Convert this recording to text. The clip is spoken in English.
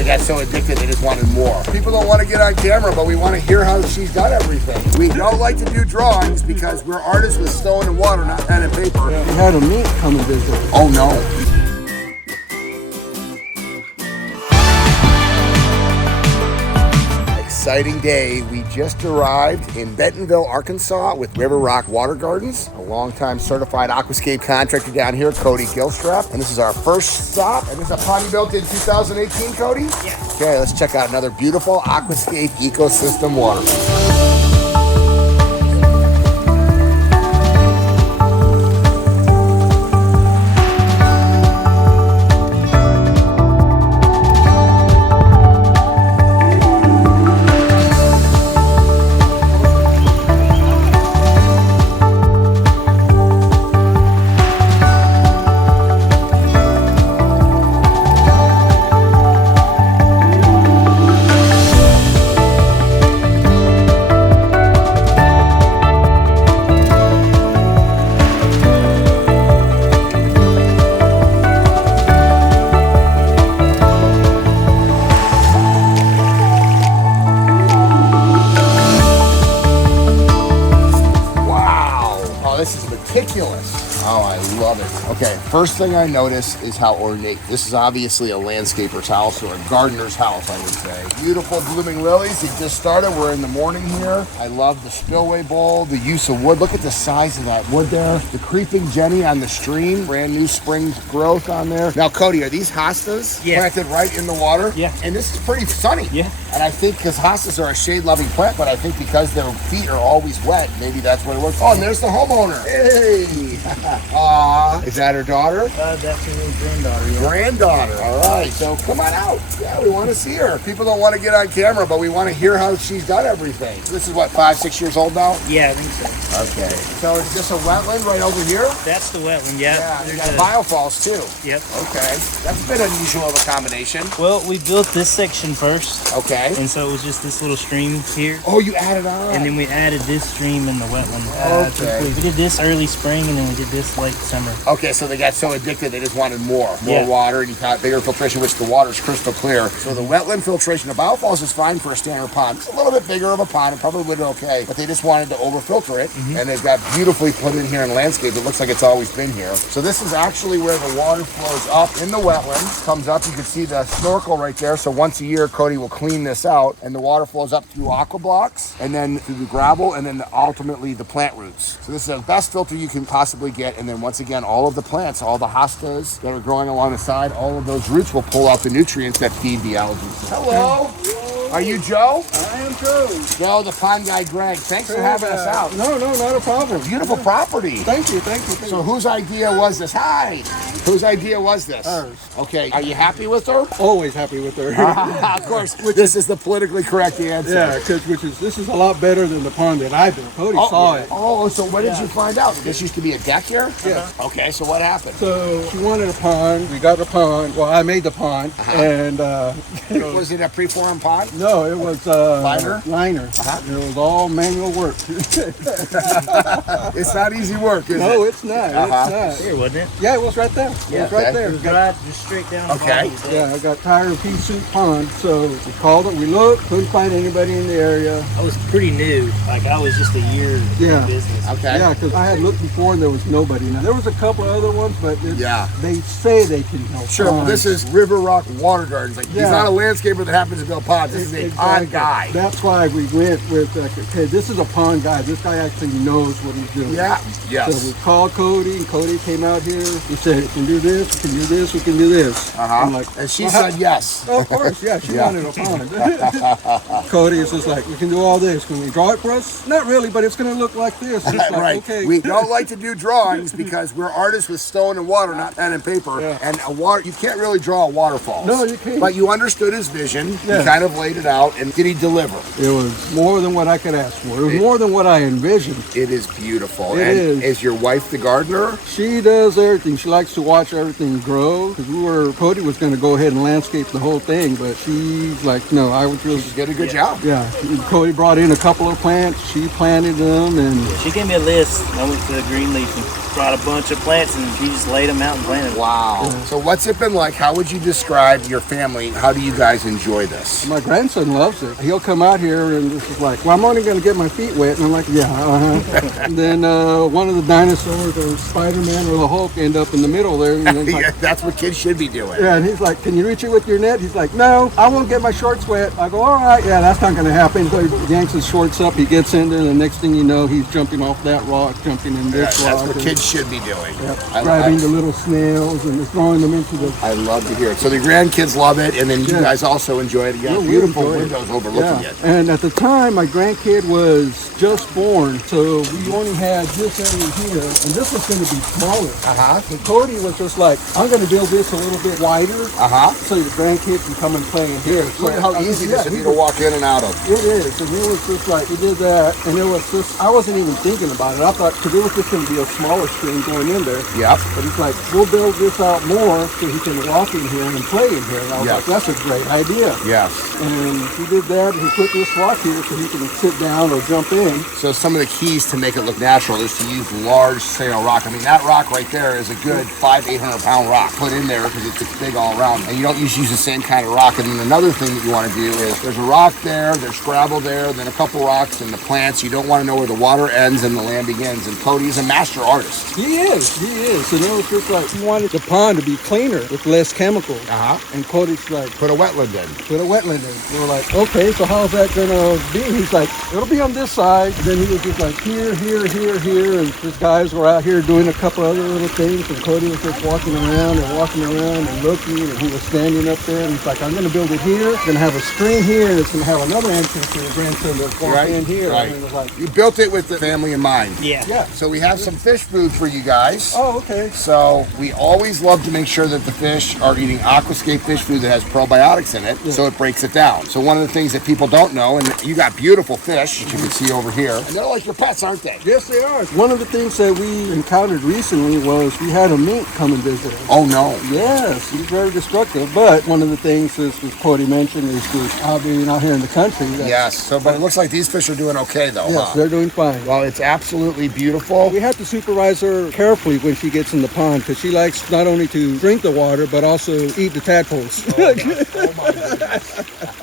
they got so addicted they just wanted more. People don't want to get on camera, but we want to hear how she's done everything. We don't like to do drawings because we're artists with stone and water, not pen and paper. We had a mink come and visit. Oh no. Exciting day. We just arrived in Bentonville, Arkansas with River Rock Water Gardens, a longtime certified Aquascape contractor down here, Cody Gilstrap. And this is our first stop. And this is a pond you built in 2018, Cody? Yeah. Okay, let's check out another beautiful Aquascape ecosystem water. This is meticulous. Oh, I love it. Okay, first thing I notice is how ornate. This is obviously a landscaper's house or a gardener's house, I would say. Beautiful blooming lilies. They just started. We're in the morning here. I love the spillway bowl, the use of wood. Look at the size of that wood there. The creeping Jenny on the stream. Brand new spring growth on there. Now, Cody, are these hostas planted right in the water? Yeah. And this is pretty sunny. Yeah. And I think because hostas are a shade-loving plant, but I think because their feet are always wet, maybe that's what it works. Oh, and there's the homeowner. Hey! Aw, is that her daughter? That's her little granddaughter. Yeah. Granddaughter, all right. So come on out. Yeah, we want to see her. People don't want to get on camera, but we want to hear how she's done everything. This is what, 5, 6 years old now? Yeah, I think so. Okay. So is this a wetland right over here? That's the wetland, yeah. Yeah, you got biofalls too. Yep. Okay. That's a bit unusual of a combination. Well, we built this section first. Okay. And so it was just this little stream here. Oh, you added on. And then we added this stream in the wetland. Okay. We did this early spring and then we did this late summer. Okay, so they got so addicted they just wanted more water, and you got bigger filtration, which the water's crystal clear. So the wetland filtration of biofalls is fine for a standard pond. It's a little bit bigger of a pond, it probably would have been okay, but they just wanted to overfilter it, and they've got beautifully put in here in landscape. It looks like it's always been here. So this is actually where the water flows up in the wetland, comes up. You can see the snorkel right there. So once a year, Cody will clean this out, and the water flows up through aqua blocks, and then through the gravel, and then ultimately the plant roots. So this is the best filter you can possibly get, and then once again, all of the plants, all the hostas that are growing along the side, all of those roots will pull out the nutrients that feed the algae. Hello. Are you Joe? I am Joe. Joe, the pond guy, Greg. Thanks for having us out. No, not a problem. Beautiful property. Thank you. So whose idea was this? Hi. Whose idea was this? Ours. Okay. Are you happy with her? Always happy with her. Of course. This is the politically correct answer. Yeah, this is a lot better than the pond that I built. Cody saw it. Oh, so what did you find out? This used to be a deck here? Yeah. Okay, so what happened? So she wanted a pond. We got the pond. Well, I made the pond, and was it a preformed pond? no, it was Liner? Liner. It was all manual work. It's not easy work, is it? No, it's not. It's not. Here, wasn't it? Yeah, it was right there. Yeah, it was right okay. there. It was right just straight down Okay. the bottom. Yeah, I got tired of pea soup pond, so we called it. We looked, couldn't find anybody in the area. I was pretty new. Like, I was just a year in business. Okay. Yeah, because I had looked before and there was nobody. Now, there was a couple other ones, but they say they can help. Sure, well, this is River Rock Water Gardens. Like, he's not a landscaper that happens to build ponds. This is a pond guy. That's why we went with, okay, this is a pond guy. This guy actually knows what he's doing. Yeah, yes. So we called Cody, and Cody came out here. He said, we can do this, we can do this, we can do this. I'm like, and she said yes. Oh, of course, yeah, she wanted a pond. Cody is just like, we can do all this. Can we draw it for us? Not really, but it's going to look like this. Just like, Right. Okay. We don't like to do drawings because we're artists with stone and water, not pen and paper. Yeah. And you can't really draw a waterfall. No, you can't. But you understood his vision. Yeah. You kind of laid it out. And did he deliver? It was more than what I could ask for. It was more than what I envisioned. It is beautiful. It and is. Is your wife the gardener? She does everything. She likes to watch everything grow because Cody was going to go ahead and landscape the whole thing, but she's like, no, I would just. She did a good job. Yeah, Cody brought in a couple of plants. She planted them, and She gave me a list. I went to the Greenleaf and brought a bunch of plants, and she just laid them out and planted them. Wow. So what's it been like? How would you describe your family? How do you guys enjoy this? my grandson loves it. He'll come out here and this is like, well, I'm only going to get my feet wet, and I'm like, yeah, And then one of the dinosaurs, or Spider-Man, or the Hulk, end up in the middle there. And then Yeah, that's what kids should be doing. yeah, and he's like, can you reach it with your net? He's like, no, I won't get my shorts wet. I go, all right, yeah, that's not going to happen. So he yanks his shorts up, he gets in there, and the next thing you know, he's jumping off that rock, jumping in Yeah, this rock. that's what kids should be doing. Yep, I grabbing the little snails and throwing them into the... I love to hear it. So the grandkids love it, and then you Yeah. guys also enjoy it. You got Yeah, we beautiful enjoy it. windows overlooking it. And at the time, my grandkid was just born, so we only had this area here, and this was going to be smaller. Uh-huh. And Cody was just like, I'm going to build this a little bit wider, Uh-huh. so the grandkids can come and play in here. So Look at how easy this would be to walk in and out of. It is, and it was just like, we did that, and it was just, I wasn't even thinking about it. I thought, because it was just going to be a smaller stream going in there. Yep. But he's like, we'll build this out more so he can walk in here and play in here. And I was Yes. like, that's a great idea. Yes. And he did that, and he put this rock here so he can sit down or jump in. So some of the keys to make it look natural is to use large sail rock. I mean, that rock right there is a good 500-800 pound rock put in there because it's big all around. And you don't use the same kind of rock. And then another thing that you want to do is there's a rock there, there's gravel there, then a couple rocks and the plants. You don't want to know where the water ends and the land begins. And Cody's a master artist. He is. And it was just like, he wanted the pond to be cleaner with less chemicals. Uh-huh. And Cody's like, Put a wetland in. put a wetland in. We're like, okay, so how's that gonna be? He's like, it'll be on this side. And then he was just like, here. And his guys were out here doing a couple other little things. And Cody was just walking around and looking. And he was standing up there. And he's like, I'm gonna build it here. It's gonna have a screen here. And it's gonna have another entrance for your grandson to walk in here. Right. And it was like, You built it with the family in mind. Yeah. yeah. So we have some fish food for you guys. Oh, okay. So we always love to make sure that the fish are eating Aquascape fish food that has probiotics in it, so it breaks it down. So one of the things that people don't know, and you got beautiful fish that you can see over here, and they're like your pets, aren't they? Yes, they are. One of the things that we encountered recently was we had a mink come and visit us. Oh no. Yes, he's very destructive. But one of the things, as Cody mentioned, is this being out here in the country. Yes. So, but it looks like these fish are doing okay though. Yes, Huh? they're doing fine. Well, it's absolutely beautiful. We have to supervise her carefully when she gets in the pond because she likes not only to drink the water but also eat the tadpoles. Oh my goodness.